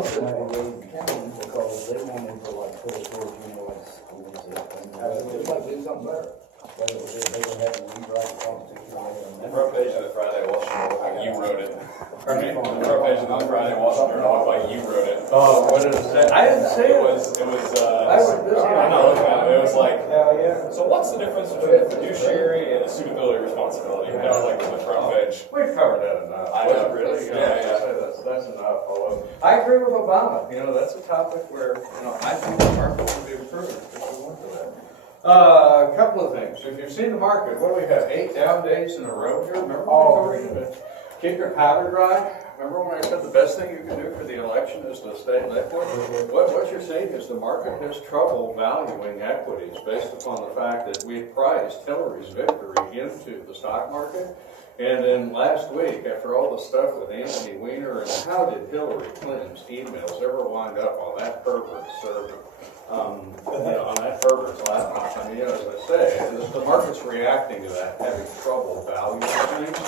something that we can, because they wanted to like put it towards, like schools and things. They might do something better. They would have to rewrite the Constitution. The front page of the Friday Washington looked like you wrote it. Pardon me? The front page of the Friday Washington looked like you wrote it. Oh, what did it say? I didn't see it. It was, I'm not looking at it. It was like, so what's the difference between a fiduciary and a suitability responsibility? That was like the front page. We've covered that enough. I know. Really? Yeah. That's enough. Although I agree with Obama. That's a topic where, I think the market should be improved if we went to that. A couple of things. If you've seen the market, what do we have? 8 down days in a row here? Remember when we told you to keep your powder dry? Remember when I said the best thing you can do for the election is to stay liquid? What you're saying is the market has trouble valuing equities based upon the fact that we priced Hillary's victory into the stock market. And then last week, after all the stuff with Anthony Weiner, and how did Hillary Clinton's emails ever wind up on that pervert server? On that pervert's laptop. I mean, as I say, the market's reacting to that, having trouble valuing things.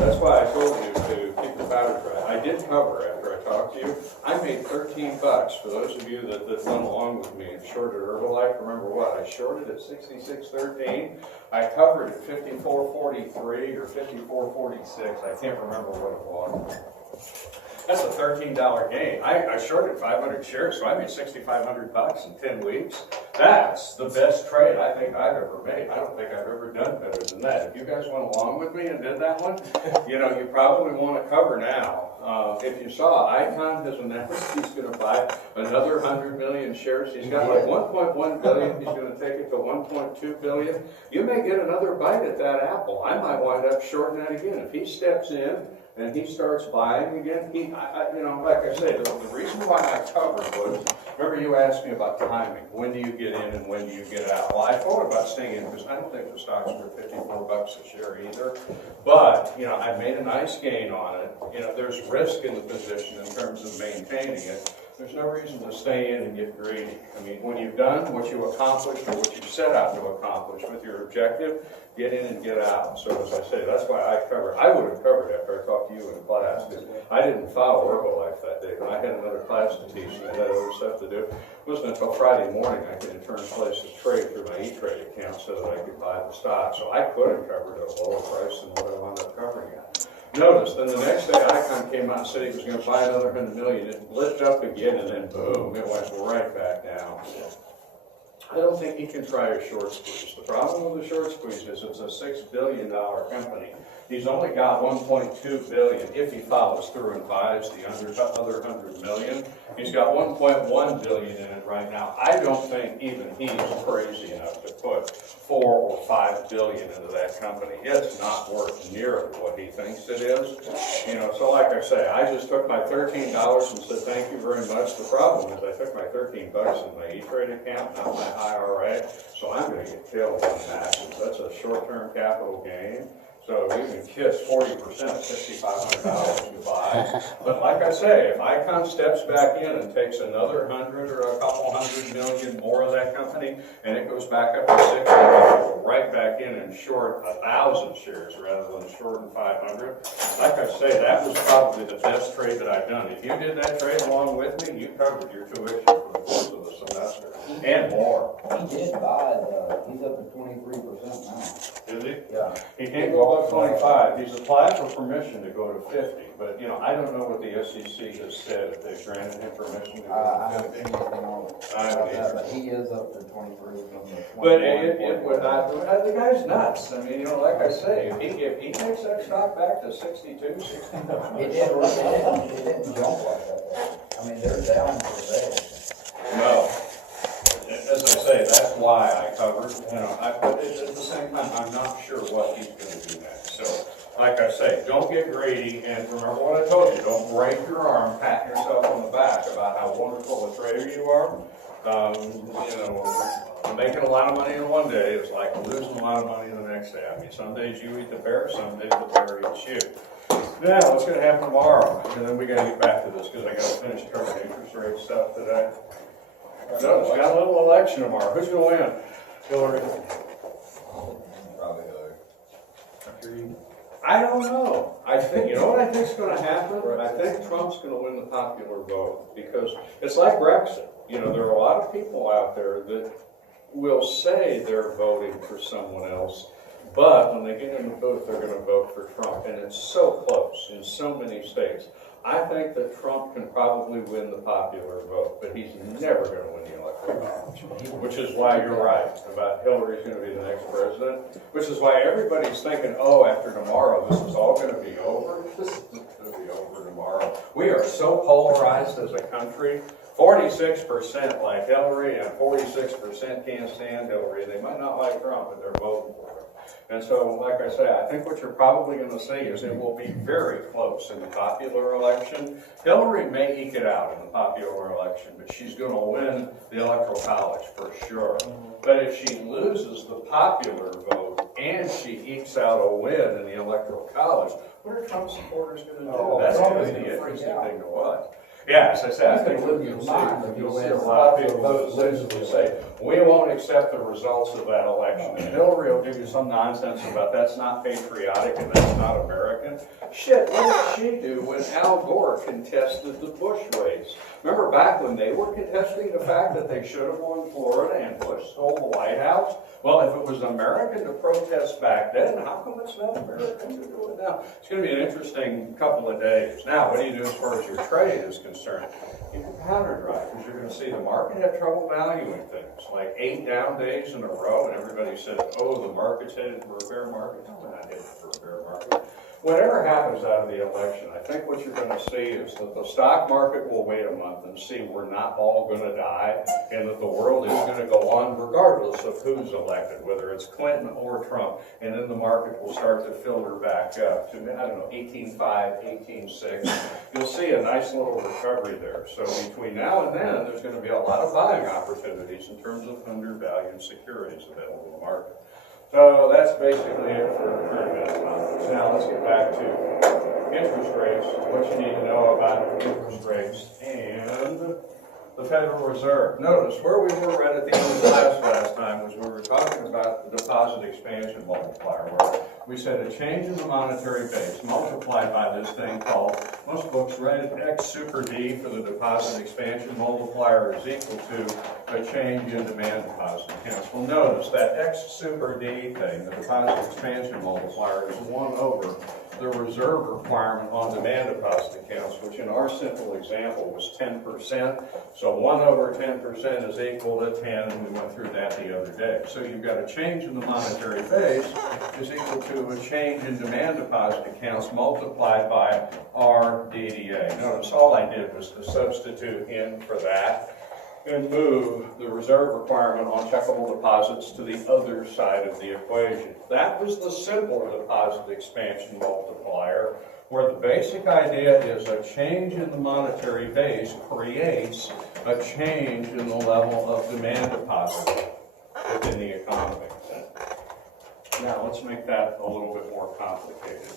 That's why I told you to keep the powder dry. I did cover after I talked to you. I made $13. For those of you that went along with me and shorted Herbalife, remember what? I shorted at 66.13. I covered at 54.43 or 54.46. I can't remember what it was. That's a $13 gain. I shorted 500 shares, so I made $6,500 in 10 weeks. That's the best trade I think I've ever made. I don't think I've ever done better than that. If you guys went along with me and did that one, you probably want to cover now. If you saw, Icon has announced he's going to buy another 100 million shares. He's got like 1.1 billion. He's going to take it to 1.2 billion. You may get another bite at that apple. I might wind up shorting that again. If he steps in and he starts buying again, like I say, the reason why I covered was, remember you asked me about timing. When do you get in and when do you get out? Well, I thought about staying in because I don't think the stocks were $54 a share either. But, I made a nice gain on it. There's risk in the position in terms of maintaining it. There's no reason to stay in and get greedy. I mean, when you've done what you accomplished or what you set out to accomplish with your objective, get in and get out. So as I say, that's why I covered. I would have covered after I talked to you in class. I didn't follow Herbalife that day, but I had another class to teach and I had other stuff to do. It wasn't until Friday morning I could in turn place a trade through my E-Trade account so that I could buy the stock. So I could have covered at a lower price than what I wound up covering at. Notice, then the next day, Icon came out and said he was going to buy another 100 million. It lifted up again, and then boom, it went right back down. I don't think he can try a short squeeze. The problem with the short squeeze is it's a $6 billion company. He's only got 1.2 billion if he follows through and buys the other 100 million. He's got 1.1 billion in it right now. I don't think even he's crazy enough to put 4 or 5 billion into that company. It's not worth nearly what he thinks it is. So like I say, I just took my $13 and said thank you very much. The problem is I took my $13 in my E-Trade account, not my IRA, so I'm going to get killed on that. That's a short-term capital gain. So you can kiss 40% of $6,500 you buy. But like I say, if Icon steps back in and takes another 100 or a couple 100 million more of that company, and it goes back up to 60, go right back in and short 1,000 shares rather than shorting 500. Like I say, that was probably the best trade that I've done. If you did that trade along with me, you covered your tuition for the course of the semester and more. He did buy, he's up to 23% now. Is he? Yeah. He can't go above 25. He's applied for permission to go to 50, but I don't know what the SEC has said if they've granted him permission to go I to haven't 50. seen anything on it about that, but he is up to 23 from the 21. But it would not, the guy's nuts. I mean, like I say, if he takes that stock back to 62, 69. It didn't jump like that. I mean, they're down for there. No. As I say, that's why I covered. But at the same time, I'm not sure what he's going to do next. So, like I say, don't get greedy, and remember what I told you. Don't break your arm, pat yourself on the back about how wonderful a trader you are. Making a lot of money in one day is like losing a lot of money the next day. I mean, some days you eat the bear, some days the bear eats you. Now, what's going to happen tomorrow? And then we got to get back to this because I got to finish covering interest rate stuff today. No, we got a little election tomorrow. Who's going to win? Hillary. Probably Hillary. After you. I don't know. I think, you know what I think's going to happen? I think Trump's going to win the popular vote because it's like Brexit. You know, there are a lot of people out there that will say they're voting for someone else, but when they get in the booth, they're going to vote for Trump, and it's so close in so many states. I think that Trump can probably win the popular vote, but he's never going to win the electoral college, which is why you're right about Hillary's going to be the next president, which is why everybody's thinking, oh, after tomorrow, this is all going to be over. This isn't going to be over tomorrow. We are so polarized as a country. 46% like Hillary and 46% can't stand Hillary. They might not like Trump, but they're voting for him. And so, like I say, I think what you're probably going to see is it will be very close in the popular election. Hillary may eke it out in the popular election, but she's going to win the electoral college for sure. But if she loses the popular vote and she ekes out a win in the electoral college, what are Trump supporters going to do? That's going to be the interesting thing to watch. Yeah, as I said, I think you'll see a lot of people that essentially say, we won't accept the results of that election. And Hillary will give you some nonsense about that's not patriotic and that's not American. Shit, what did she do when Al Gore contested the Bush race? Remember back when they were contesting the fact that they should have won Florida and Bush stole the White House? Well, if it was American to protest back then, how come it's not American to do it now? It's going to be an interesting couple of days. Now, what do you do as far as your trade is concerned? You can pattern drive because you're going to see the market have trouble valuing things. Like 8 down days in a row, and everybody said, oh, the market's headed for a bear market. No, we're not headed for a bear market. Whatever happens out of the election, I think what you're going to see is that the stock market will wait a month and see we're not all going to die, and that the world is going to go on regardless of who's elected, whether it's Clinton or Trump, and then the market will start to filter back up to, I don't know, 18.5, 18.6. You'll see a nice little recovery there. So between now and then, there's going to be a lot of buying opportunities in terms of undervalued securities available in the market. So that's basically it for current event conference. Now let's get back to interest rates, what you need to know about interest rates, and the Federal Reserve. Notice where we were right at the end of the class last time was we were talking about the deposit expansion multiplier, where we said a change in the monetary base multiplied by this thing called, most books write it X super D for the deposit expansion multiplier is equal to a change in demand deposit accounts. Well, notice that X super D thing, the deposit expansion multiplier, is 1 over the reserve requirement on demand deposit accounts, which in our simple example was 10%. So 1 over 10% is equal to 10, and we went through that the other day. So you've got a change in the monetary base is equal to a change in demand deposit accounts multiplied by our DDA. Notice all I did was to substitute in for that and move the reserve requirement on checkable deposits to the other side of the equation. That was the simple deposit expansion multiplier, where the basic idea is a change in the monetary base creates a change in the level of demand deposit within the economy. Now let's make that a little bit more complicated.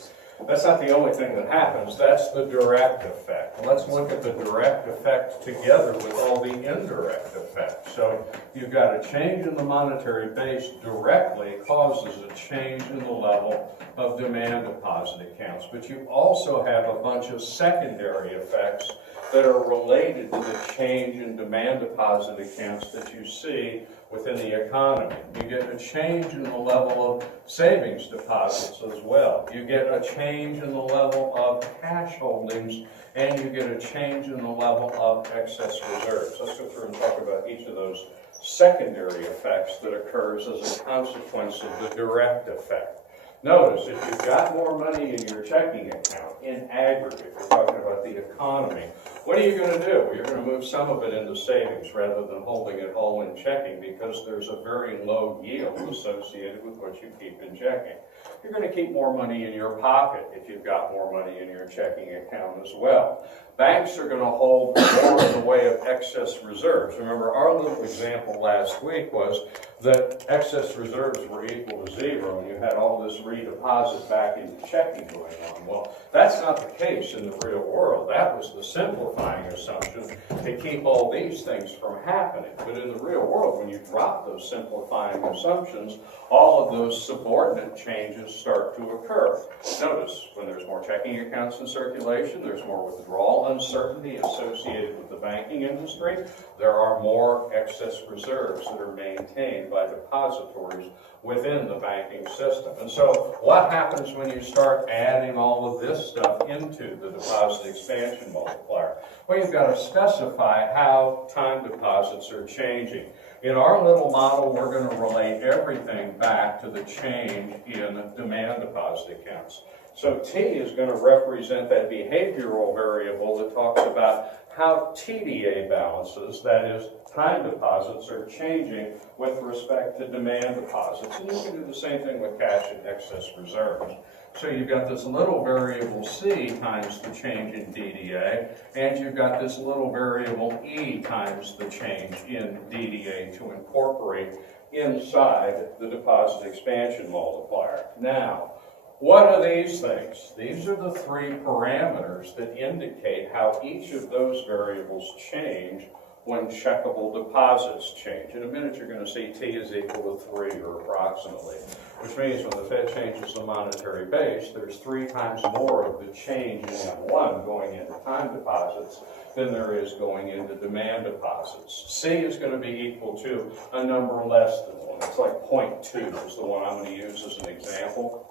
That's not the only thing that happens, that's the direct effect. Let's look at the direct effect together with all the indirect effects. So you've got a change in the monetary base directly causes a change in the level of demand deposit accounts, but you also have a bunch of secondary effects that are related to the change in demand deposit accounts that you see within the economy. You get a change in the level of savings deposits as well. You get a change in the level of cash holdings, and you get a change in the level of excess reserves. Let's go through and talk about each of those secondary effects that occurs as a consequence of the direct effect. Notice, if you've got more money in your checking account, in aggregate, we're talking about the economy, what are you going to do? Well, you're going to move some of it into savings rather than holding it all in checking, because there's a very low yield associated with what you keep in checking. You're going to keep more money in your pocket if you've got more money in your checking account as well. Banks are going to hold more in the way of excess reserves. Remember, our little example last week was that excess reserves were equal to 0, and you had all this redeposit back into checking going on. Well, that's not the case in the real world. That was the simplifying assumption to keep all these things from happening. But in the real world, when you drop those simplifying assumptions, all of those subordinate changes changes start to occur. Notice, when there's more checking accounts in circulation, there's more withdrawal uncertainty associated with the banking industry. There are more excess reserves that are maintained by depositories within the banking system. And so what happens when you start adding all of this stuff into the deposit expansion multiplier? Well, you've got to specify how time deposits are changing. In our little model, we're going to relate everything back to the change in demand deposit accounts. So T is going to represent that behavioral variable that talks about how TDA balances, that is, time deposits, are changing with respect to demand deposits. And you can do the same thing with cash and excess reserves. So you've got this little variable C times the change in DDA, and you've got this little variable E times the change in DDA to incorporate inside the deposit expansion multiplier. Now, what are these things? These are the three parameters that indicate how each of those variables change when checkable deposits change. In a minute, you're going to see T is equal to 3 or approximately, which means when the Fed changes the monetary base, there's 3 times more of the change in M1 going into time deposits than there is going into demand deposits. C is going to be equal to a number less than 1. It's like 0.2 is the one I'm going to use as an example,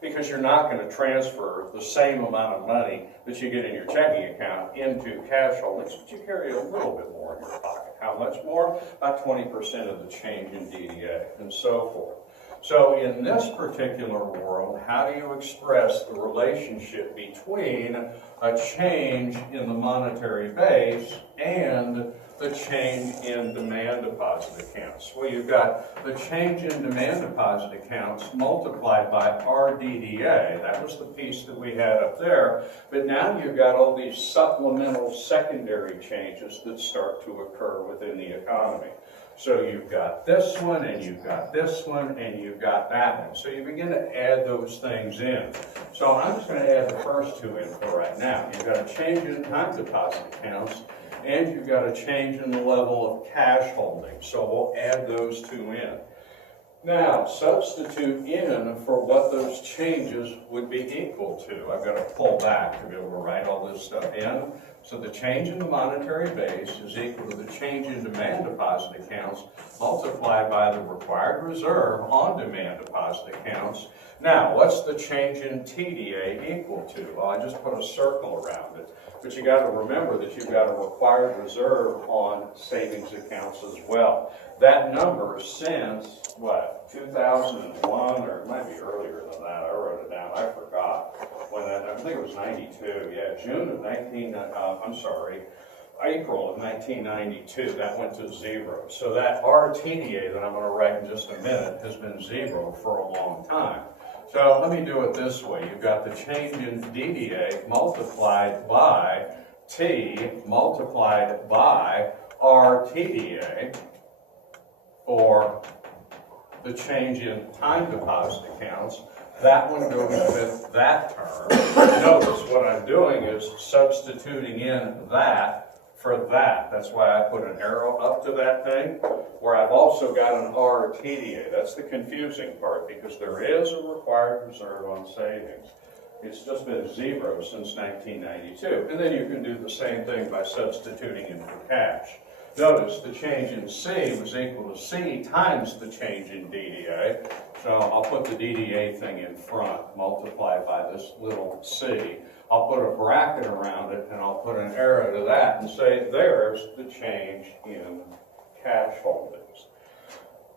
because you're not going to transfer the same amount of money that you get in your checking account into cash holdings, but you carry a little bit more in your pocket. How much more? About 20% of the change in DDA, and so forth. So in this particular world, how do you express the relationship between a change in the monetary base and the change in demand deposit accounts? Well, you've got the change in demand deposit accounts multiplied by RDDA. That was the piece that we had up there. But now you've got all these supplemental secondary changes that start to occur within the economy. So you've got this one, and you've got this one, and you've got that one. So you begin to add those things in. So I'm just going to add the first two in for right now. You've got a change in time deposit accounts, and you've got a change in the level of cash holdings. So we'll add those two in. Now, substitute in for what those changes would be equal to. I've got to pull back to be able to write all this stuff in. So the change in the monetary base is equal to the change in demand deposit accounts multiplied by the required reserve on demand deposit accounts. Now, what's the change in TDA equal to? Well, I just put a circle around it. But you got to remember that you've got a required reserve on savings accounts as well. That number since, what, 2001, or it might be earlier than that. I wrote it down. I forgot when that, I think it was 92. Yeah, April of 1992, that went to 0. So that RTDA that I'm going to write in just a minute has been 0 for a long time. So let me do it this way. You've got the change in DDA multiplied by T multiplied by RTDA for the change in time deposit accounts. That one goes with that term. Notice what I'm doing is substituting in that for that. That's why I put an arrow up to that thing, where I've also got an RTDA. That's the confusing part, because there is a required reserve on savings. It's just been 0 since 1992. And then you can do the same thing by substituting in for cash. Notice the change in C was equal to C times the change in DDA. So I'll put the DDA thing in front, multiplied by this little c. I'll put a bracket around it, and I'll put an arrow to that and say there's the change in cash holdings.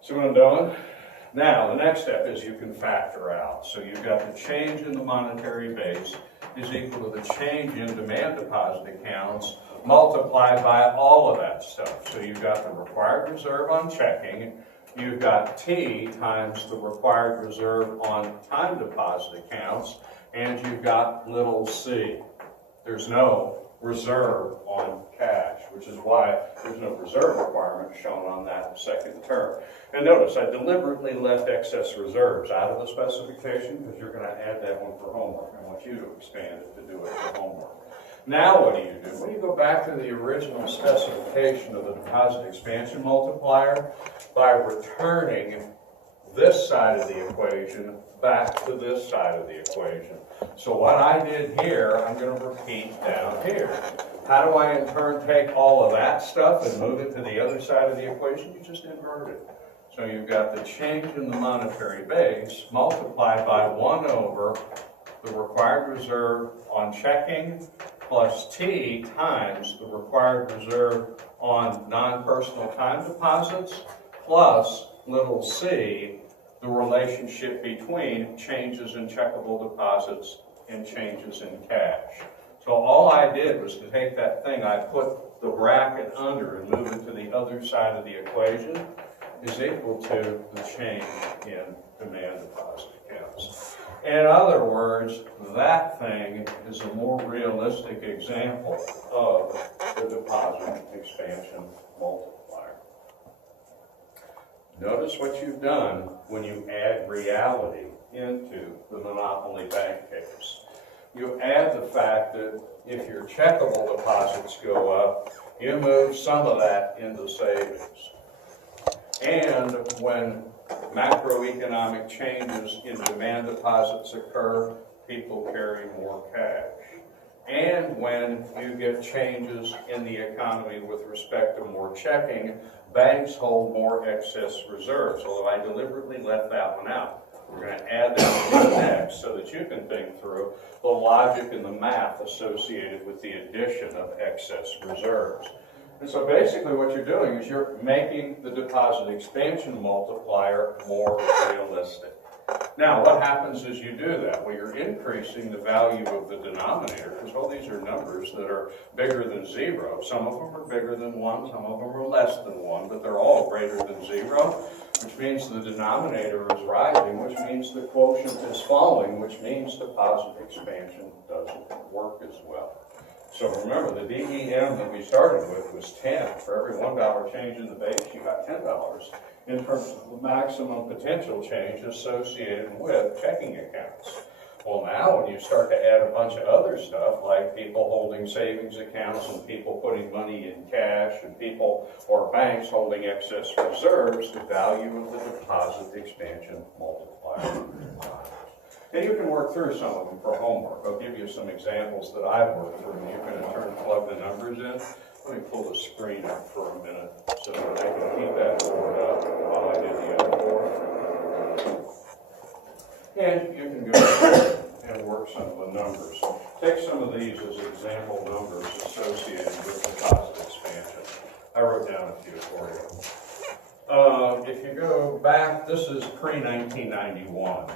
See what I'm doing? Now, the next step is you can factor out. So you've got the change in the monetary base is equal to the change in demand deposit accounts multiplied by all of that stuff. So you've got the required reserve on checking, you've got T times the required reserve on time deposit accounts, and you've got little c. There's no reserve on cash, which is why there's no reserve requirement shown on that second term. And notice I deliberately left excess reserves out of the specification because you're going to add that one for homework. I want you to expand it to do it for homework. Now what do you do? Well, you go back to the original specification of the deposit expansion multiplier by returning this side of the equation back to this side of the equation. So what I did here, I'm going to repeat down here. How do I in turn take all of that stuff and move it to the other side of the equation? You just invert it. So you've got the change in the monetary base multiplied by 1 over the required reserve on checking plus T times the required reserve on non-personal time deposits plus little c, the relationship between changes in checkable deposits and changes in cash. So all I did was to take that thing, I put the bracket under and move it to the other side of the equation, is equal to the change in demand deposit accounts. In other words, that thing is a more realistic example of the deposit expansion multiplier. Notice what you've done when you add reality into the monopoly bank case. You add the fact that if your checkable deposits go up, you move some of that into savings. And when macroeconomic changes in demand deposits occur, people carry more cash. And when you get changes in the economy with respect to more checking, banks hold more excess reserves, although I deliberately left that one out. We're going to add that one next so that you can think through the logic and the math associated with the addition of excess reserves. And so basically what you're doing is you're making the deposit expansion multiplier more realistic. Now, what happens as you do that? Well, you're increasing the value of the denominator, because all these are numbers that are bigger than 0. Some of them are bigger than 1, some of them are less than 1, but they're all greater than 0, which means the denominator is rising, which means the quotient is falling, which means deposit expansion doesn't work as well. So remember, the DEM that we started with was 10. For every $1 change in the base, you got $10 in terms of the maximum potential change associated with checking accounts. Well, now when you start to add a bunch of other stuff, like people holding savings accounts and people putting money in cash and people or banks holding excess reserves, the value of the deposit expansion multiplier. And you can work through some of them for homework. I'll give you some examples that I've worked through, and you can in turn plug the numbers in. Let me pull the screen up for a minute so that I can keep that board up while I do the other board. And you can go and work some of the numbers. Take some of these as example numbers associated with deposit expansion. I wrote down a few for you. If you go back, this is pre-1991.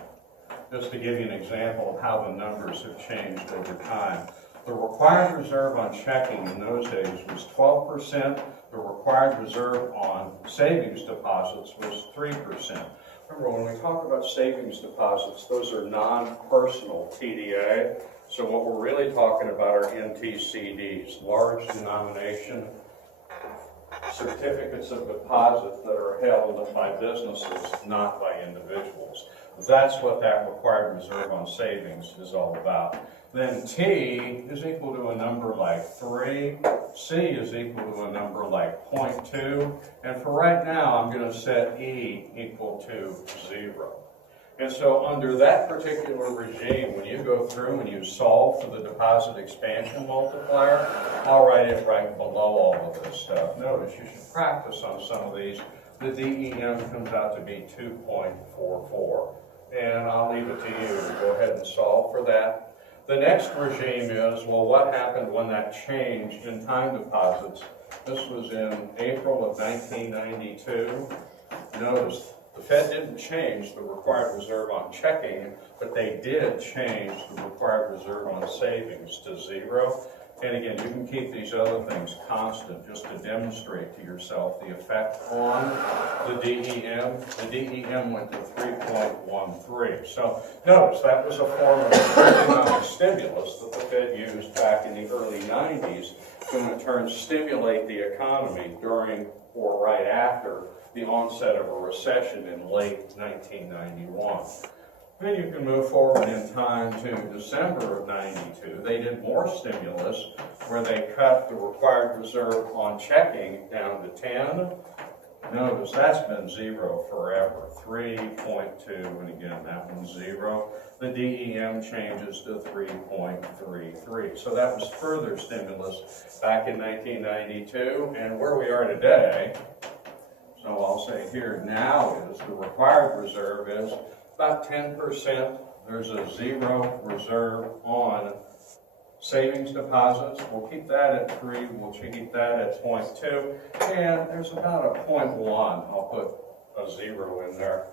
Just to give you an example of how the numbers have changed over time. The required reserve on checking in those days was 12%. The required reserve on savings deposits was 3%. Remember, when we talk about savings deposits, those are non-personal TDA. So what we're really talking about are NTCDs, large denomination certificates of deposit that are held by businesses, not by individuals. That's what that required reserve on savings is all about. Then T is equal to a number like 3, C is equal to a number like 0.2, and for right now I'm going to set E equal to 0. And so under that particular regime, when you go through and you solve for the deposit expansion multiplier, I'll write it right below all of this stuff. Notice you should practice on some of these. The DEM comes out to be 2.44. And I'll leave it to you to go ahead and solve for that. The next regime is, well, what happened when that changed in time deposits? This was in April of 1992. Notice the Fed didn't change the required reserve on checking, but they did change the required reserve on savings to 0. And again, you can keep these other things constant just to demonstrate to yourself the effect on the DEM. The DEM went to 3.13. So notice that was a form of economic stimulus that the Fed used back in the early 90s to in turn stimulate the economy during or right after the onset of a recession in late 1991. Then you can move forward in time to December of 92. They did more stimulus where they cut the required reserve on checking down to 10 Notice that's been 0 forever, 3.2, and again, that one's 0. The DEM changes to 3.33. So that was further stimulus back in 1992, and where we are today, so I'll say here now is the required reserve is about 10%. There's a 0 reserve on savings deposits. We'll keep that at 3. We'll keep that at 0.2. And there's about a 0.1. I'll put a 0 in there.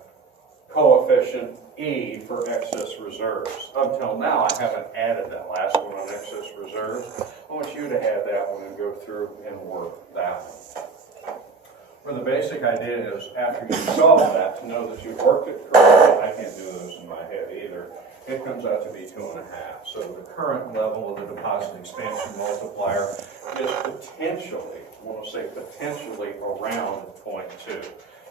Coefficient E for excess reserves. Until now, I haven't added that last one on excess reserves. I want you to add that one and go through and work that one. Where the basic idea is, after you solve that, to know that you've worked it correctly. I can't do those in my head either. It comes out to be 2.5. So the current level of the deposit expansion multiplier is potentially, I want to say potentially around 0.2.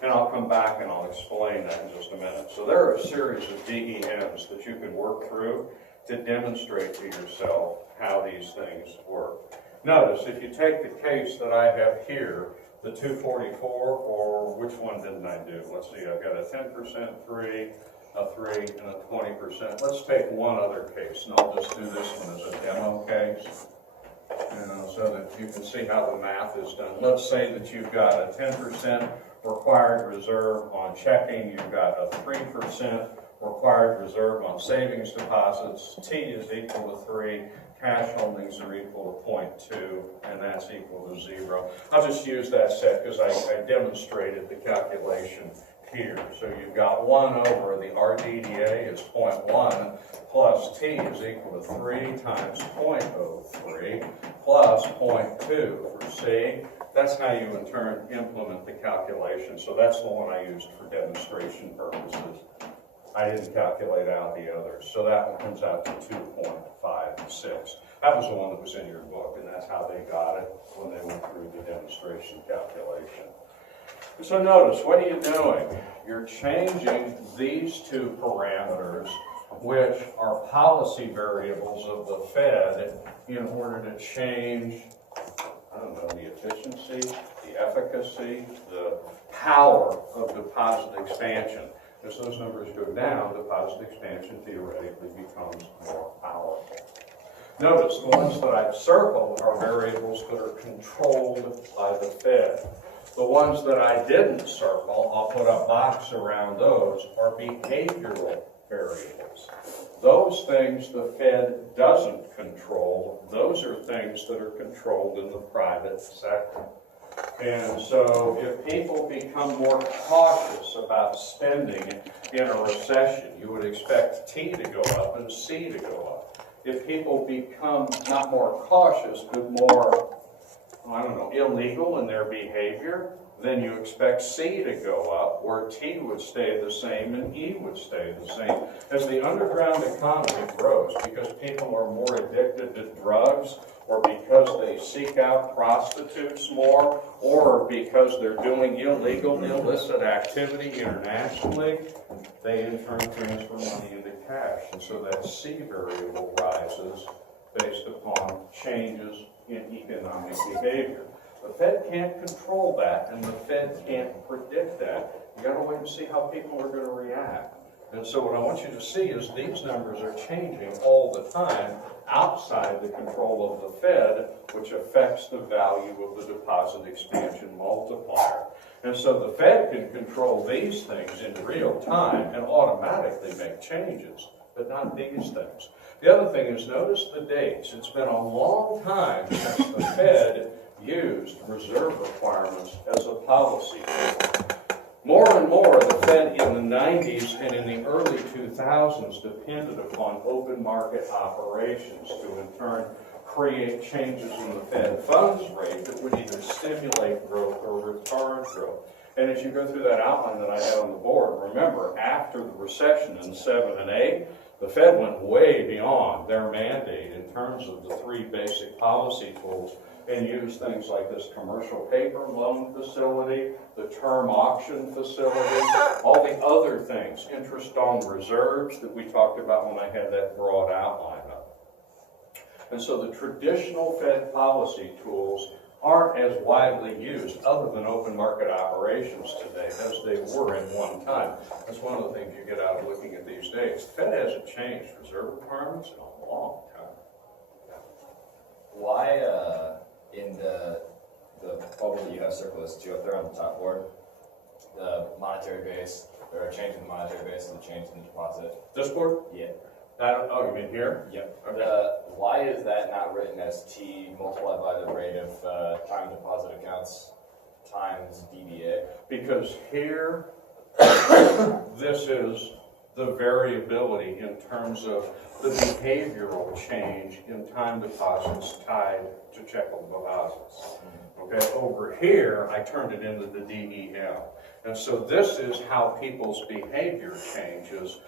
And I'll come back and I'll explain that in just a minute. So there are a series of DEMs that you can work through to demonstrate to yourself how these things work. Notice, if you take the case that I have here, the 244, or which one didn't I do? Let's see, I've got a 10%, 3, a 3, and a 20%. Let's take one other case, and I'll just do this one as a demo case, so that you can see how the math is done. Let's say that you've got a 10% required reserve on checking, you've got a 3% required reserve on savings deposits, T is equal to 3, cash holdings are equal to 0.2, and that's equal to 0. I'll just use that set because I demonstrated the calculation here. So you've got 1 over the RDDA is 0.1 plus T is equal to 3 times 0.03 plus 0.2 for C. That's how you in turn implement the calculation. So that's the one I used for demonstration purposes. I didn't calculate out the others. So that one comes out to 2.56. That was the one that was in your book, and that's how they got it when they went through the demonstration calculation. So notice, what are you doing? You're changing these two parameters, which are policy variables of the Fed, in order to change, I don't know, the efficiency, the efficacy, the power of deposit expansion. As those numbers go down, deposit expansion theoretically becomes more powerful. Notice the ones that I've circled are variables that are controlled by the Fed. The ones that I didn't circle, I'll put a box around those, are behavioral variables. Those things the Fed doesn't control, those are things that are controlled in the private sector. And so if people become more cautious about spending in a recession, you would expect T to go up and C to go up. If people become not more cautious, but more, I don't know, illegal in their behavior, then you expect C to go up, where T would stay the same and E would stay the same. As the underground economy grows, because people are more addicted to drugs, or because they seek out prostitutes more, or because they're doing illegal, illicit activity internationally, they in turn transfer money into cash. And so that C variable rises based upon changes in economic behavior. The Fed can't control that, and the Fed can't predict that. You got to wait and see how people are going to react. And so what I want you to see is these numbers are changing all the time outside the control of the Fed, which affects the value of the deposit expansion multiplier. And so the Fed can control these things in real time and automatically make changes, but not these things. The other thing is, notice the dates. It's been a long time since the Fed used reserve requirements as a policy tool. More and more, the Fed in the 90s and in the early 2000s depended upon open market operations to in turn create changes in the Fed funds rate that would either stimulate growth or retard growth. And as you go through that outline that I had on the board, remember, after the recession in 7 and 8, the Fed went way beyond their mandate in terms of the 3 basic policy tools and used things like this commercial paper loan facility, the term auction facility, all the other things, interest on reserves that we talked about when I had that broad outline up. And so the traditional Fed policy tools aren't as widely used, other than open market operations today, as they were in one time. That's one of the things you get out of looking at these days. The Fed hasn't changed reserve requirements in a long time. Why, in the bubble that you have circled as 2 up there on the top board, the monetary base, or a change in the monetary base and a change in the deposit? This board? Yeah. Oh, you mean here? Yep. Okay. Why is that not written as T multiplied by the rate of time deposit accounts times DBA? Because here, this is the variability in terms of the behavioral change in time deposits tied to checkable deposits. Okay, over here, I turned it into the DEM. And so this is how people's behavior changes.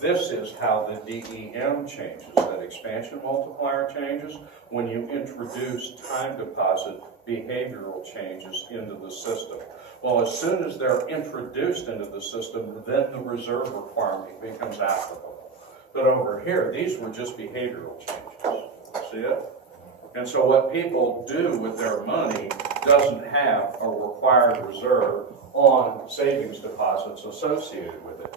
This is how the DEM changes. That expansion multiplier changes when you introduce time deposit behavioral changes into the system. Well, as soon as they're introduced into the system, then the reserve requirement becomes applicable. But over here, these were just behavioral changes. See it? And so what people do with their money doesn't have a required reserve on savings deposits associated with it.